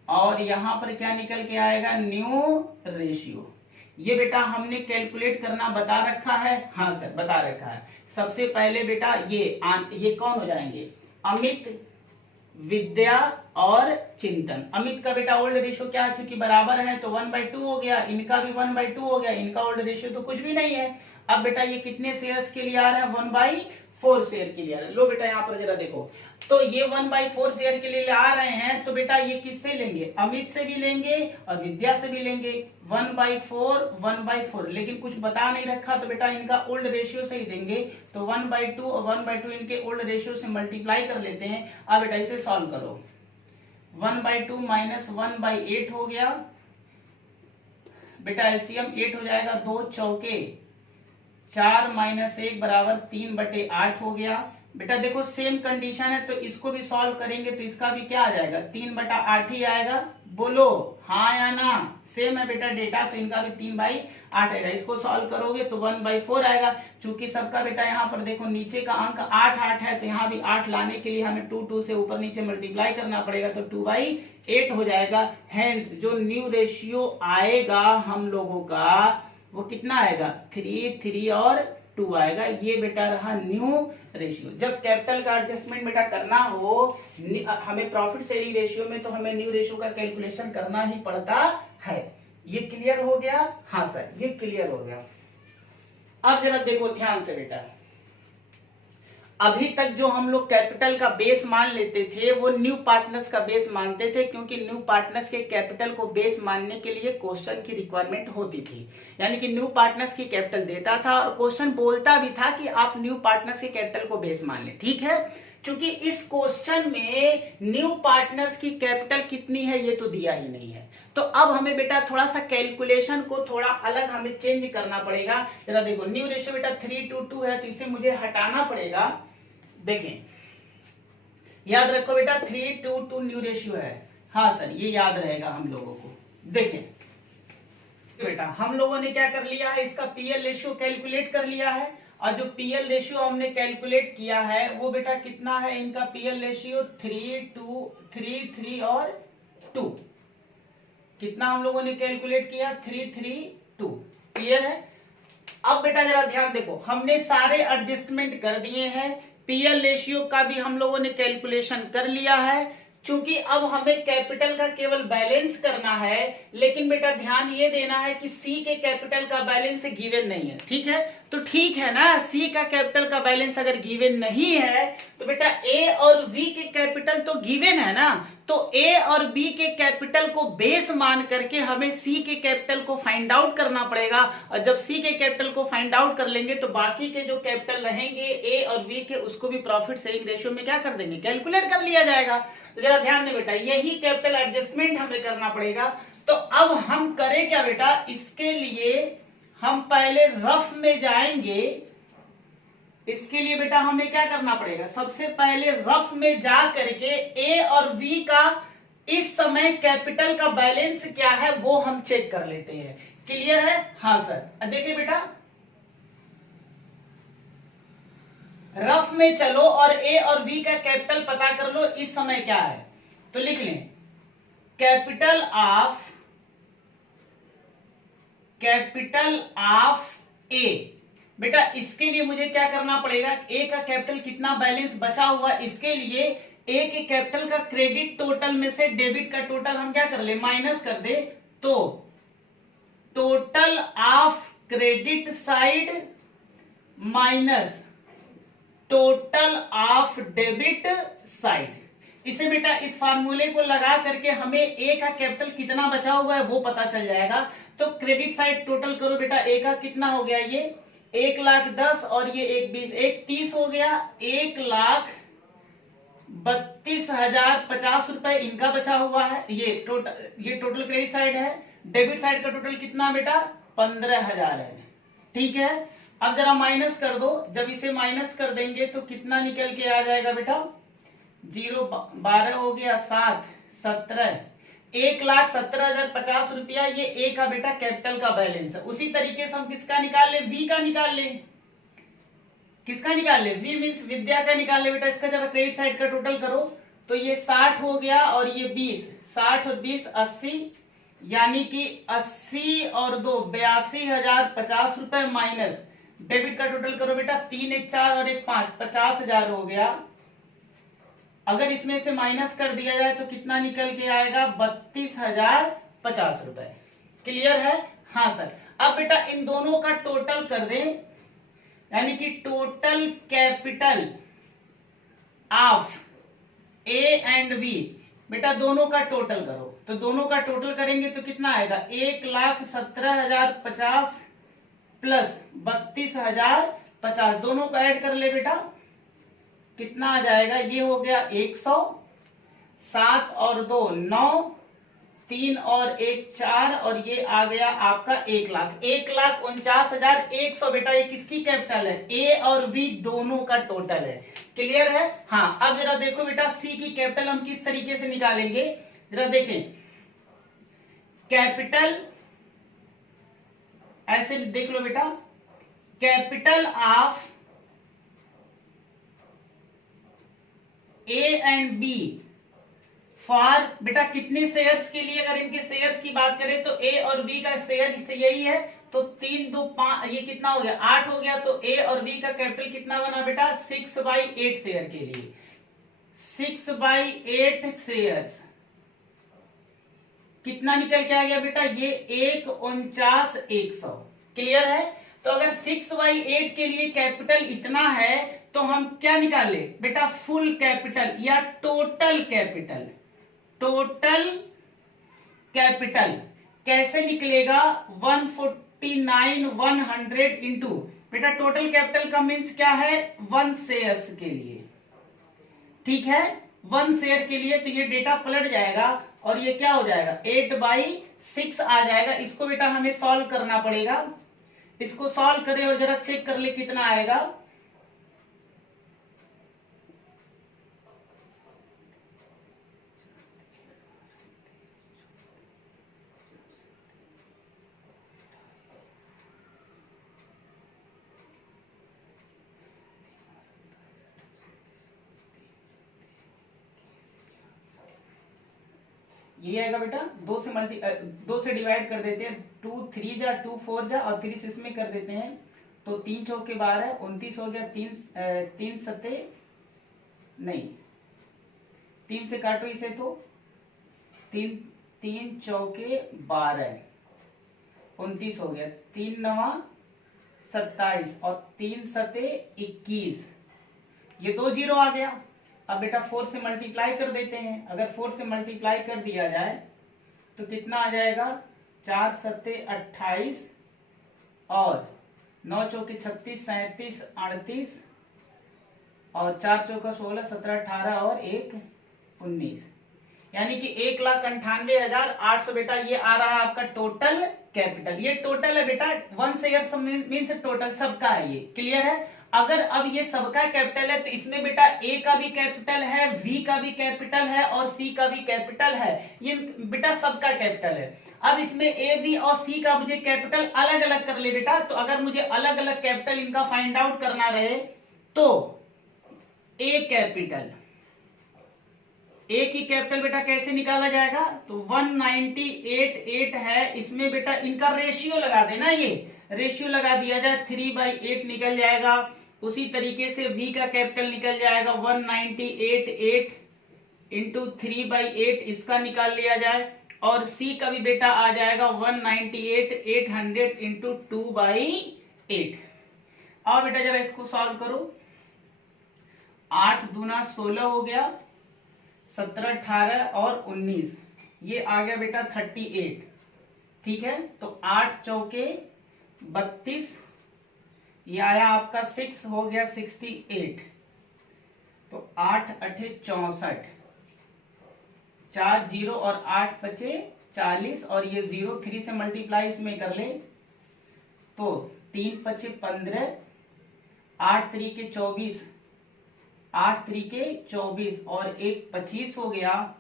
और यहां पर क्या निकल के आएगा, न्यू रेशियो। ये बेटा हमने कैलकुलेट करना बता रखा है। हाँ सर बता रखा है। सबसे पहले बेटा ये कौन हो जाएंगे, अमित, विद्या और चिंतन। अमित का बेटा ओल्ड रेशियो क्या है, चूंकि बराबर है तो 1/2 हो गया, इनका भी 1/2 हो गया, इनका ओल्ड रेशियो तो कुछ भी नहीं है। अब बेटा ये कितने शेयर्स के लिए आ रहा है, 1/4 शेयर के लिए आ रहा है। लो बेटा यहाँ पर जरा देखो, तो ये 1/4 शेयर के लिए आ रहे हैं, तो बेटा ये किससे लेंगे, अमित से भी लेंगे और विद्या से भी लेंगे। 1/4 लेकिन कुछ बता नहीं रखा, तो बेटा इनका ओल्ड रेशियो से ही देंगे। तो 1/2 और 1/2 इनके ओल्ड रेशियो से मल्टीप्लाई कर लेते हैं। अब बेटा इसे सॉल्व करो, 1/2 माइनस 1/8 हो गया बेटा, एलसीएम 8 हो जाएगा, 2 चौके 4 माइनस 1 बराबर 3/8 हो गया। बेटा देखो सेम कंडीशन है, तो इसको भी सॉल्व करेंगे तो इसका भी क्या आ जाएगा, 3/8 ही आएगा। बोलो हाँ या ना, सेम है बेटा डेटा, तो इनका भी 3/8 आएगा। इसको सॉल्व करोगे तो 1/4 आएगा। चूंकि सबका बेटा यहाँ पर देखो नीचे का अंक 8 है, तो यहाँ भी 8 लाने के लिए हमें 2 से ऊपर नीचे मल्टीप्लाई करना पड़ेगा, तो 2/8 हो जाएगा। हेंस जो न्यू रेशियो आएगा हम लोगों का वो कितना आएगा, 3 और 2 आएगा। ये बेटा रहा न्यू रेशियो। जब कैपिटल का एडजस्टमेंट बेटा करना हो हमें प्रॉफिट शेयरिंग रेशियो में, तो हमें न्यू रेशियो का कैलकुलेशन करना ही पड़ता है। ये क्लियर हो गया? हाँ सर, ये क्लियर हो गया। अब जरा देखो ध्यान से बेटा, अभी तक जो हम लोग कैपिटल का बेस मान लेते थे वो न्यू पार्टनर्स का बेस मानते थे, क्योंकि न्यू पार्टनर्स के कैपिटल को बेस मानने के लिए क्वेश्चन की रिक्वायरमेंट होती थी। यानी कि न्यू पार्टनर्स की कैपिटल देता था और क्वेश्चन बोलता भी था कि आप न्यू पार्टनर्स के कैपिटल को बेस मान लें। ठीक है, क्योंकि इस क्वेश्चन में न्यू पार्टनर्स की कैपिटल कितनी है ये तो दिया ही नहीं है। तो अब हमें बेटा थोड़ा सा कैलकुलेशन को थोड़ा अलग हमें चेंज करना पड़ेगा। जरा देखो न्यू रेशियो बेटा 3:2 है, तो इसे मुझे हटाना पड़ेगा। देखें, याद रखो बेटा 3:2 न्यू रेशियो है। हाँ सर, ये याद रहेगा हम लोगों को। देखें बेटा, हम लोगों ने क्या कर लिया है, इसका पीएल रेशियो कैलकुलेट कर लिया है, और जो पीएल रेशियो हमने कैलकुलेट किया है वो बेटा कितना है, इनका पीएल रेशियो 3 और 2। कितना हम लोगों ने कैलकुलेट किया, 3:3:2। क्लियर है? अब बेटा जरा ध्यान देखो, हमने सारे एडजस्टमेंट कर दिए हैं, पीएल रेशियो का भी हम लोगों ने कैलकुलेशन कर लिया है। क्योंकि अब हमें कैपिटल का केवल बैलेंस करना है, लेकिन बेटा ध्यान ये देना है कि सी के कैपिटल का बैलेंस गिवन नहीं है। ठीक है, तो ठीक है ना, सी का कैपिटल का बैलेंस अगर गिवन नहीं है तो बेटा ए और बी के कैपिटल तो गिवन है ना, तो ए और बी के कैपिटल को बेस मान करके हमें सी के कैपिटल को फाइंड आउट करना पड़ेगा। और जब सी के कैपिटल को फाइंड आउट कर लेंगे तो बाकी के जो कैपिटल रहेंगे ए और बी के, उसको भी प्रॉफिट शेयरिंग रेशियो में क्या कर देंगे, कैलकुलेट कर लिया जाएगा। तो जरा ध्यान दे बेटा, यही कैपिटल एडजस्टमेंट हमें करना पड़ेगा। तो अब हम करें क्या बेटा, इसके लिए हम पहले रफ में जाएंगे। इसके लिए बेटा हमें क्या करना पड़ेगा, सबसे पहले रफ में जा करके ए और बी का इस समय कैपिटल का बैलेंस क्या है वो हम चेक कर लेते हैं। क्लियर है? हाँ सर, देखिए बेटा, रफ में चलो और ए और बी का कैपिटल पता कर लो इस समय क्या है। तो लिख लें कैपिटल ऑफ ए। बेटा इसके लिए मुझे क्या करना पड़ेगा, ए का कैपिटल कितना बैलेंस बचा हुआ, इसके लिए ए के कैपिटल का क्रेडिट टोटल में से डेबिट का टोटल हम क्या कर ले, माइनस कर दे। तो total of credit side minus total of debit side. इसे बेटा इस फार्मूले को लगा करके हमें ए का कैपिटल कितना बचा हुआ है वो पता चल जाएगा। तो क्रेडिट साइड टोटल करो बेटा, ए का कितना हो गया, ये 1,10,000 और ये 1,20,000, 1,30,000 हो गया, 1,32,050 रुपए इनका बचा हुआ है। ये टोटल क्रेडिट साइड है। डेबिट साइड का टोटल कितना बेटा, 15,000 है। ठीक है, अब जरा माइनस कर दो। जब इसे माइनस कर देंगे तो कितना निकल के आ जाएगा बेटा, 0 12 हो गया, 7 17, 1,70,050 रुपया ये ए का बेटा कैपिटल का बैलेंस है। उसी तरीके से हम किसका निकाल ले, वी का निकाल ले। किसका निकाल ले, वी मीन्स विद्या का निकाल ले बेटा। इसका जरा क्रेडिट साइड का टोटल करो तो ये 60 हो गया और ये 20, 60 और 20 80, यानी कि 80 और 2 82,050 रुपए माइनस डेबिट का टोटल करो बेटा, 3 1 4 और 1 5, 50,000 हो गया। अगर इसमें से माइनस कर दिया जाए तो कितना निकल के आएगा, 32,050 रुपए। क्लियर है? हाँ सर। अब बेटा इन दोनों का टोटल कर दें, यानी कि total capital of A and B. बेटा दोनों का टोटल करो, तो दोनों का टोटल करेंगे तो कितना आएगा, 1,17,050 प्लस 32,050, दोनों का ऐड कर ले बेटा, कितना आ जाएगा, ये हो गया 100, 7 और 2 9, 3 और 1 4, और ये आ गया आपका 1,00,000, 1,49,100 बेटा ये किसकी कैपिटल है, ए और बी दोनों का टोटल है। क्लियर है? हाँ। अब जरा देखो बेटा सी की कैपिटल हम किस तरीके से निकालेंगे, जरा देखें। कैपिटल ऐसे देख लो बेटा, capital of A and B for बेटा कितने शेयर्स के लिए, अगर इनके शेयर्स की बात करें तो ए और बी का शेयर इससे यही है तो 3 2 5, ये कितना हो गया 8 हो गया। तो ए और बी का कैपिटल कितना बना बेटा 6/8 शेयर के लिए 6/8 शेयर्स कितना निकल के आ गया बेटा ये 149,100। क्लियर है। तो अगर 6/8 के लिए कैपिटल इतना है तो हम क्या निकाले बेटा फुल कैपिटल या टोटल कैपिटल। टोटल कैपिटल कैसे निकलेगा 149,100 इंटू बेटा टोटल कैपिटल का मीन्स क्या है 1 शेयर्स के लिए। ठीक है 1 शेयर के लिए। तो ये डेटा पलट जाएगा और ये क्या हो जाएगा 8/6 आ जाएगा। इसको बेटा हमें सॉल्व करना पड़ेगा। इसको सॉल्व करें और जरा चेक कर ले कितना आएगा। ये आएगा बेटा 2 से डिवाइड कर देते हैं 2 3 जा 2 4 जा और 3 6 में कर देते हैं। तो 3 चौके 12 29 हो गया। 3 सत्ते नहीं 3 से काटो इसे तो 3 चौके 12 29 हो गया। 3 9 27 और 3 सते 21। ये 2 जीरो आ गया। अब बेटा 4 से मल्टीप्लाई कर देते हैं। अगर 4 से मल्टीप्लाई कर दिया जाए तो कितना आ जाएगा 4 सत्ते 28 और 9 चौके 36 37 38 और 4 चौका 16 17 18 और 1 19 यानी कि 1,98,800 बेटा ये आ रहा है आपका टोटल कैपिटल। ये टोटल है बेटा 1 शेयर मीन्स टोटल सबका है ये। क्लियर है। अगर अब ये सबका कैपिटल है तो इसमें बेटा ए का भी कैपिटल है वी का भी कैपिटल है और सी का भी कैपिटल है। ये बेटा सबका कैपिटल है। अब इसमें ए बी और सी का मुझे कैपिटल अलग अलग कर ले बेटा। तो अगर मुझे अलग अलग कैपिटल इनका फाइंड आउट करना रहे तो ए कैपिटल ए की कैपिटल बेटा कैसे निकाला जाएगा तो 198,8 है। इसमें बेटा इनका रेशियो लगा देना। ये रेशियो लगा दिया जाए 3/8 निकल जाएगा। उसी तरीके से v का कैपिटल निकल जाएगा 198,8 इंटू 3/8 इसका निकाल लिया जाए। और c का भी बेटा आ जाएगा 198,800 इंटू 2/8। अब बेटा जरा इसको सॉल्व करो। 8 दूना 16 हो गया 17 18 और 19 ये आ गया बेटा 38। ठीक है। तो 8 चौके 32 ये आया आपका 6 हो गया 68। तो 8 8 64 4 जीरो और 8 बचे 40 और ये 0 3 से मल्टीप्लाई इसमें कर ले तो 3 बचे 15 8 3 24 8 3 24 और 1 25 हो गया।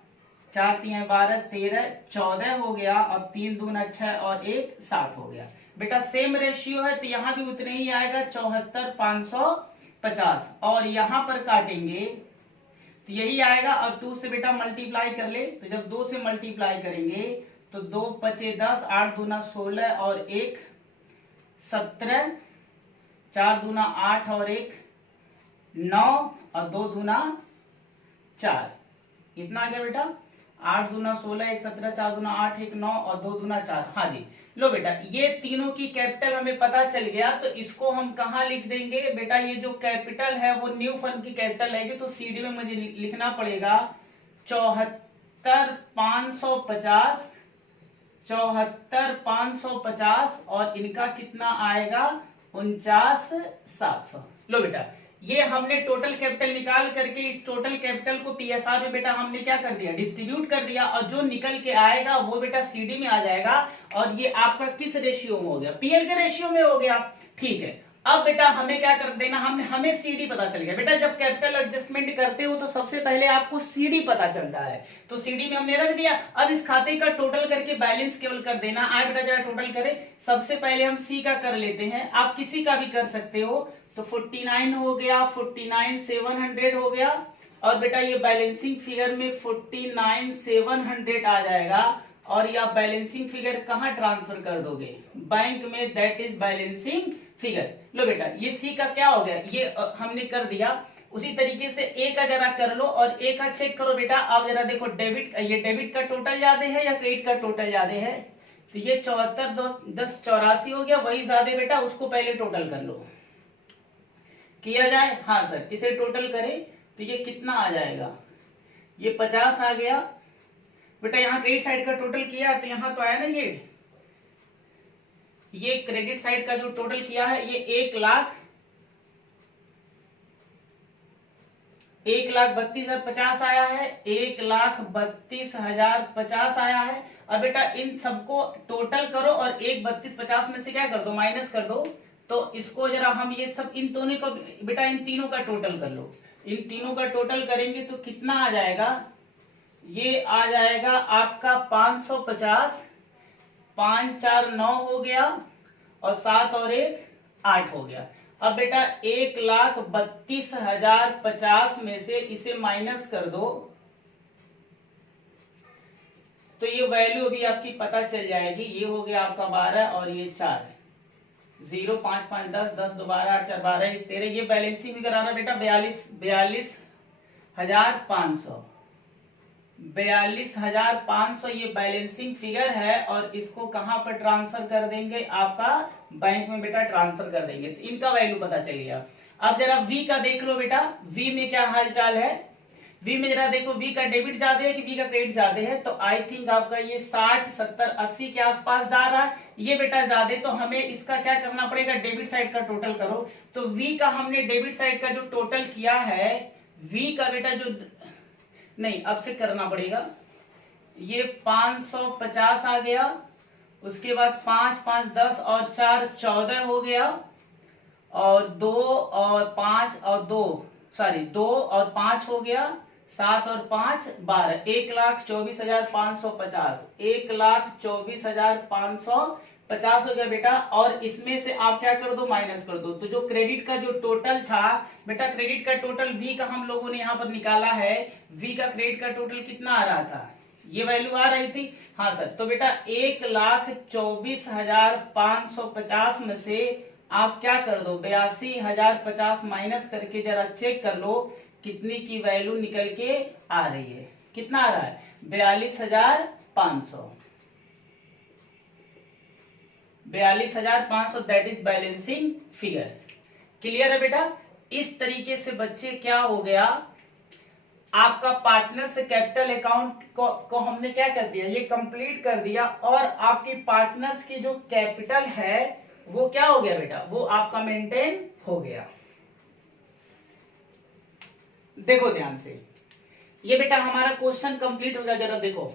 4 3 12 13 14 हो गया और 3 दूना 6 और 1 7 हो गया। बेटा सेम रेशियो है तो यहां भी उतने ही आएगा 74,550 और यहां पर काटेंगे तो यही आएगा। और 2 से बेटा मल्टीप्लाई कर ले तो जब 2 से मल्टीप्लाई करेंगे तो 2 पचे 10 8 दूना 16 और 1 17 4 दूना 8 और 1 9 और 2 दूना 4 इतना आ गया बेटा। 8 दूना 16 1 17 4 दूना 8 1 9 और 2 दूना 4। हाँ जी लो बेटा ये तीनों की कैपिटल हमें पता चल गया। तो इसको हम कहाँ लिख देंगे बेटा ये जो कैपिटल है वो न्यू फर्म की कैपिटल रहेगी। तो सीडी में मुझे लिखना पड़ेगा 74,550 74,550 और इनका कितना आएगा 49,700। लो बेटा ये हमने टोटल कैपिटल निकाल करके इस टोटल कैपिटल को पीएसआर में बेटा हमने क्या कर दिया डिस्ट्रीब्यूट कर दिया और जो निकल के आएगा वो बेटा सीडी में आ जाएगा। और ये आपका किस रेशियो में हो गया पीएल के रेशियो में हो गया। ठीक है। अब बेटा हमें क्या कर देना हमें सीडी पता चल गया। बेटा जब कैपिटल एडजस्टमेंट करते हो तो सबसे पहले आपको सीडी पता चलता है। तो सीडी में हमने रख दिया। अब इस खाते का टोटल करके बैलेंस केवल कर देना। आए बेटा जरा टोटल करें। सबसे पहले हम सी का कर लेते हैं। आप किसी का भी कर सकते हो। तो 49 हो गया 49,700 हो गया और बेटा ये बैलेंसिंग फिगर में 49,700 आ जाएगा। और ये आप बैलेंसिंग फिगर कहाँ ट्रांसफर कर दोगे, बैंक में, दैट इज बैलेंसिंग फिगर। लो बेटा ये सी का क्या हो गया, ये हमने कर दिया। उसी तरीके से ए का जरा कर लो और ए का चेक करो बेटा। आप जरा देखो डेबिट, ये डेबिट का टोटल ज्यादा है या क्रेडिट का टोटल ज्यादा है, तो ये 74 10 84 हो गया, वही ज्यादा बेटा, उसको पहले टोटल कर लो। किया जाए, हाँ सर, इसे टोटल करें तो ये कितना आ जाएगा, ये 50 आ गया बेटा। यहाँ क्रेडिट साइड का टोटल किया तो यहाँ तो आया ना, ये क्रेडिट साइड का जो टोटल किया है ये 1,32,050 आया है, 1,32,050 आया है। अब बेटा इन सबको टोटल करो और 1,32,50 में से क्या कर दो, माइनस कर दो। तो इसको जरा हम ये सब इन दोनों को बेटा, इन तीनों का टोटल कर लो। इन तीनों का टोटल करेंगे तो कितना आ जाएगा, ये आ जाएगा आपका 550, 5 4 9 हो गया और 7 और 1 8 हो गया। अब बेटा 1,32,050 में से इसे माइनस कर दो तो ये वैल्यू अभी आपकी पता चल जाएगी। ये हो गया आपका 12 और ये 4, 0 5 5 10 10 2 12 8 4 12 1 13। ये बैलेंसिंग फिगर आ रहा बेटा 42,500, 42,500 ये बैलेंसिंग फिगर है। और इसको कहां पर ट्रांसफर कर देंगे, आपका बैंक में बेटा ट्रांसफर कर देंगे, तो इनका वैल्यू पता चल गया। अब जरा वी का देख लो बेटा, वी में क्या हालचाल है। वी में जरा देखो, वी का डेबिट ज्यादा है कि वी का क्रेडिट ज्यादा है, तो आई थिंक आपका ये 60 70 80 के आसपास जा रहा है, ये बेटा ज्यादा। तो हमें इसका क्या करना पड़ेगा, डेबिट साइड का टोटल करो। तो वी का हमने डेबिट साइड का जो टोटल किया है, वी का बेटा जो नहीं, अब से करना पड़ेगा, ये 550 आ गया, उसके बाद 5 5 10 और 4 14 हो गया, और 2 और 5 और 2 और 5 हो गया, 7 और 5 12, 1,24,550, 1,24,550 हो गया बेटा। और इसमें से आप क्या कर दो, माइनस कर दो। तो जो क्रेडिट का जो टोटल था बेटा, क्रेडिट का टोटल वी का हम लोगों ने यहाँ पर निकाला है, वी का क्रेडिट का टोटल कितना आ रहा था, ये वैल्यू आ रही थी, हाँ सर। तो बेटा 1,24,550 में से आप क्या कर दो, 82,050 माइनस करके जरा चेक कर लो कितनी की वैल्यू निकल के आ रही है। कितना आ रहा है, 42,500, 42,500, that is balancing figure. Clear है बेटा। इस तरीके से बच्चे क्या हो गया, आपका पार्टनर से कैपिटल अकाउंट को हमने क्या कर दिया, ये कंप्लीट कर दिया। और आपकी पार्टनर्स की जो कैपिटल है वो क्या हो गया बेटा, वो आपका मेंटेन हो गया। देखो ध्यान से, ये बेटा हमारा क्वेश्चन कंप्लीट हो गया। जरा देखो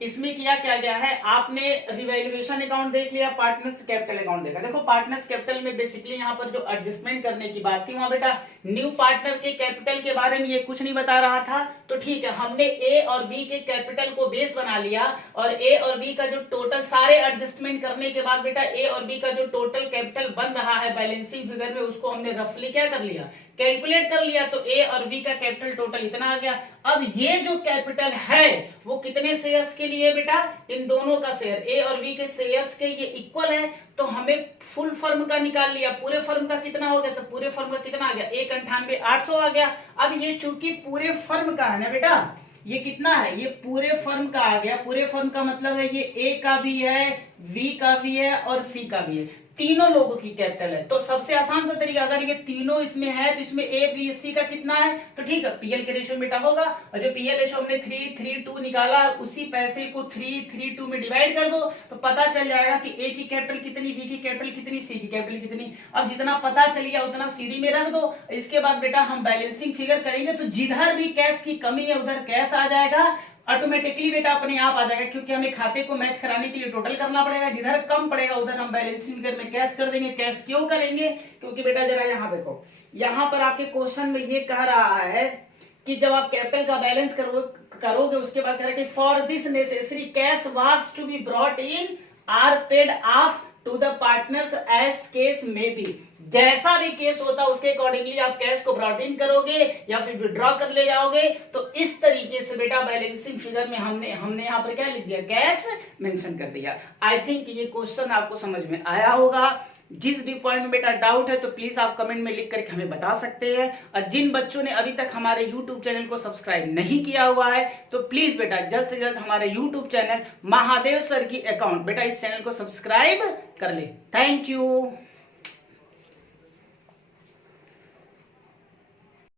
इसमें किया क्या गया है, आपने रिवैल्यूएशन अकाउंट देख लिया, पार्टनर्स कैपिटल अकाउंट देखा। देखो पार्टनर्स कैपिटल में बेसिकली यहाँ पर जो एडजस्टमेंट करने की बात थी, वहां बेटा न्यू पार्टनर के कैपिटल के बारे में ये कुछ नहीं बता रहा था। तो ठीक है, हमने ए और बी के कैपिटल को बेस बना लिया और ए और बी का जो टोटल सारे एडजस्टमेंट करने के बाद बेटा ए और बी का जो टोटल कैपिटल बन रहा है बैलेंसिंग फिगर में, उसको हमने रफली क्या कर लिया, कैलकुलेट कर लिया। तो ए और बी का कैपिटल टोटल इतना आ गया। अब ये जो कैपिटल है वो कितने शेयर्स के लिए बेटा, इन दोनों का शेयर, ए और बी के शेयर्स के ये इक्वल है। तो हमें फुल फर्म का निकाल लिया, पूरे फर्म का कितना हो गया, तो पूरे फर्म का कितना आ गया, 1,98,800 आ गया। अब ये चूंकि पूरे फर्म का है ना बेटा, ये कितना है, ये पूरे फर्म का आ गया। पूरे फर्म का मतलब है ये ए का भी है, वी का भी है और सी का भी है, तीनों लोगों की कैपिटल है। तो सबसे आसान सा तरीका, अगर ये तीनों इसमें है तो इसमें ए बी सी का कितना है, तो ठीक है पीएल के रेशियो बेटा होगा। और जो पीएल रेशियो हमने 3:3:2 निकाला है, उसी पैसे को 3:3:2 में डिवाइड कर दो तो पता चल जाएगा कि ए की कैपिटल कितनी, बी की कैपिटल कितनी, सी की कैपिटल कितनी। अब जितना पता चल गया उतना सीडी में रख दो। इसके बाद बेटा हम बैलेंसिंग फिगर करेंगे, तो जिधर भी कैश की कमी है उधर कैश आ जाएगा, ऑटोमेटिकली बेटा अपने आप आ जाएगा, क्योंकि हमें खाते को मैच कराने के लिए टोटल करना पड़ेगा। जिधर कम पड़ेगा उधर हम बैलेंसिंग फिगर में कैश कर देंगे। कैश क्यों करेंगे, क्योंकि बेटा जरा यहाँ देखो, यहाँ पर आपके क्वेश्चन में ये कह रहा है कि जब आप कैपिटल का बैलेंस करोगे उसके बाद कह रहा है कि for this necessary cash was to be brought in or paid off to the partners as case may be, जैसा भी केस होता है उसके अकॉर्डिंगली आप कैश को ब्रॉट इन करोगे या फिर विड्रॉ कर ले जाओगे। तो इस तरीके से बेटा बैलेंसिंग फिगर में हमने यहाँ पर क्या लिख दिया, कैश मेंशन कर दिया। आई थिंक ये क्वेश्चन आपको समझ में आया होगा। जिस भी पॉइंट में बेटा डाउट है तो प्लीज आप कमेंट में लिख करके हमें बता सकते हैं। और जिन बच्चों ने अभी तक हमारे YouTube चैनल को सब्सक्राइब नहीं किया हुआ है तो प्लीज बेटा जल्द से जल्द हमारे YouTube चैनल महादेव सर की अकाउंट बेटा इस चैनल को सब्सक्राइब कर ले। Thank you.